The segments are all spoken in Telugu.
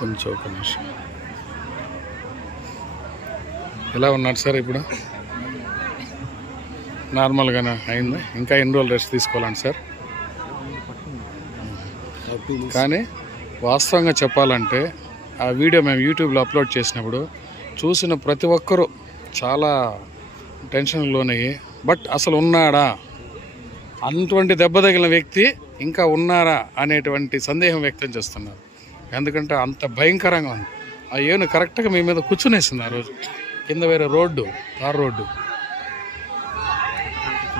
కొంచెం ఒక నిమిషం. ఎలా ఉన్నాడు సార్ ఇప్పుడు? నార్మల్గానే? అయింది? ఇంకా ఎన్ని రోజులు రెస్ట్ తీసుకోవాలండి సార్? కానీ వాస్తవంగా చెప్పాలంటే ఆ వీడియో మేము యూట్యూబ్లో అప్లోడ్ చేసినప్పుడు చూసిన ప్రతి ఒక్కరూ చాలా టెన్షన్ లోనయ్యి బట్ అసలు ఉన్నాడా? అటువంటి దెబ్బ తగిలిన వ్యక్తి ఇంకా ఉన్నారా? అనేటువంటి సందేహం వ్యక్తం చేస్తున్నారు. ఎందుకంటే అంత భయంకరంగా ఉంది. ఆ ఏను కరెక్ట్గా మీ మీద కూర్చునేసింది ఆ రోజు. కింద వేరే రోడ్డు తార్ రోడ్డు.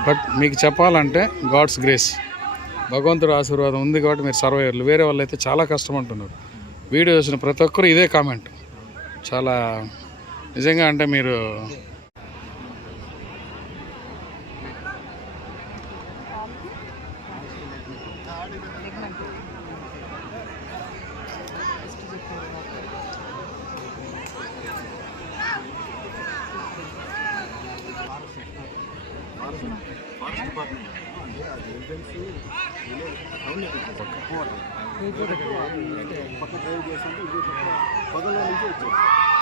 బట్ మీకు చెప్పాలంటే గాడ్స్ గ్రేస్. భగవంతుడు ఆశీర్వాదం ఉంది కాబట్టి మీరు సర్వైవర్లు. వేరే వాళ్ళు అయితే చాలా కష్టం అంటున్నారు వీడియో చూసిన ప్రతి ఒక్కరు ఇదే కామెంట్. చాలా నిజంగా అంటే మీరు పక్క డ్రైవ్ చేస్తుంటే ఇది నుంచి వచ్చేసి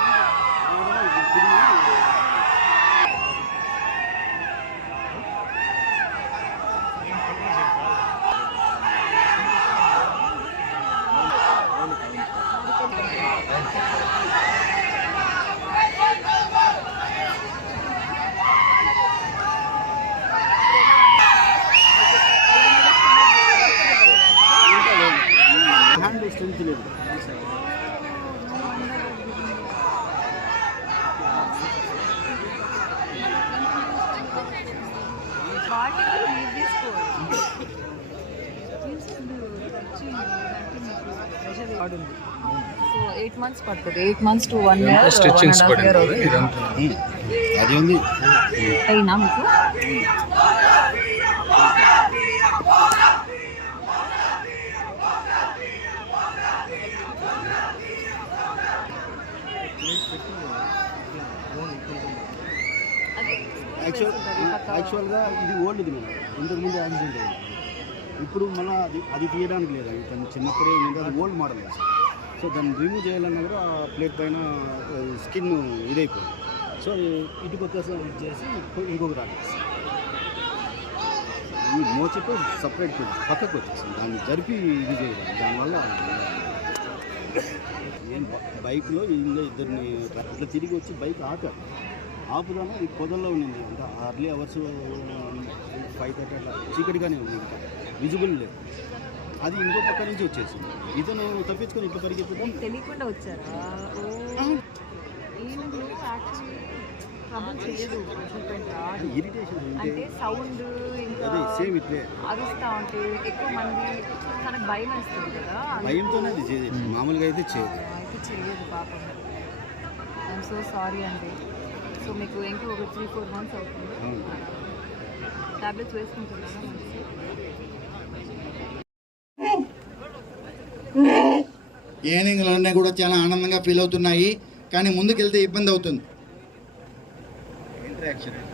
స్ట్రెంత్ లేదు. సో ఎయిట్ మంత్స్ పడుతుంది. Eight months to one year stitchings అది ఉంది. అయినా మీకు? యాక్చువల్ యాక్చువల్గా ఇది ఓల్డ్ది మేడం. ఇంతకుముందు యాక్సిడెంట్ అయింది ఇప్పుడు మళ్ళీ అది అది తీయడానికి లేదు? తను చిన్నప్పుడే ఉంది అది ఓల్డ్ మోడల్ సో దాన్ని రిమూవ్ చేయాలన్నా కూడా ఆ ప్లేట్ పైన స్కిన్ ఇదైపోయింది. సో ఇటుకొచ్చేసి చేసి ఇంకొక రాకేసి ఈ మోచెట్టు సపరేట్ పక్కకు వచ్చేసింది. దాన్ని జరిపి ఇది చేయడం. దానివల్ల బైక్లో ఇంకా ఇద్దరిని ఇట్లా తిరిగి వచ్చి బైక్ ఆపాడు ఆపుదాము ఈ పొదల్లో ఉండింది అంటే అర్లీ అవర్స్ ఫైవ్ థర్టీ అట్లా చీకటిగానే ఉంది. ఇంకా విజిబుల్ లేదు. అది ఇంకో పక్క నుంచి వచ్చేసింది. ఇతను తప్పించుకొని ఇట్లా పరిగెత్తుతాం మీకు తెలియకుండా వచ్చారా? ట్రబుల్ చేయదు. అంటే సౌండ్ ఇంకా అరుస్తా ఉంటే ఎక్కువ మంది తనకు భయం వేస్తుంది కదా. భయంతోనే అది చేయదు. మామూలుగా అయితే చేయదు. అయితే చేయదు పాపం. ఐఎమ్ సో సారీ అండి. సో మీకు ఇంకా ఒక త్రీ ఫోర్ మంత్స్ అవుతుంది. వేసుకుంటున్నారా ఏనింగ్లన్నీ కూడా చాలా ఆనందంగా ఫీల్ అవుతున్నాయి. కానీ ముందుకెళ్తే ఇబ్బంది అవుతుంది. reaction.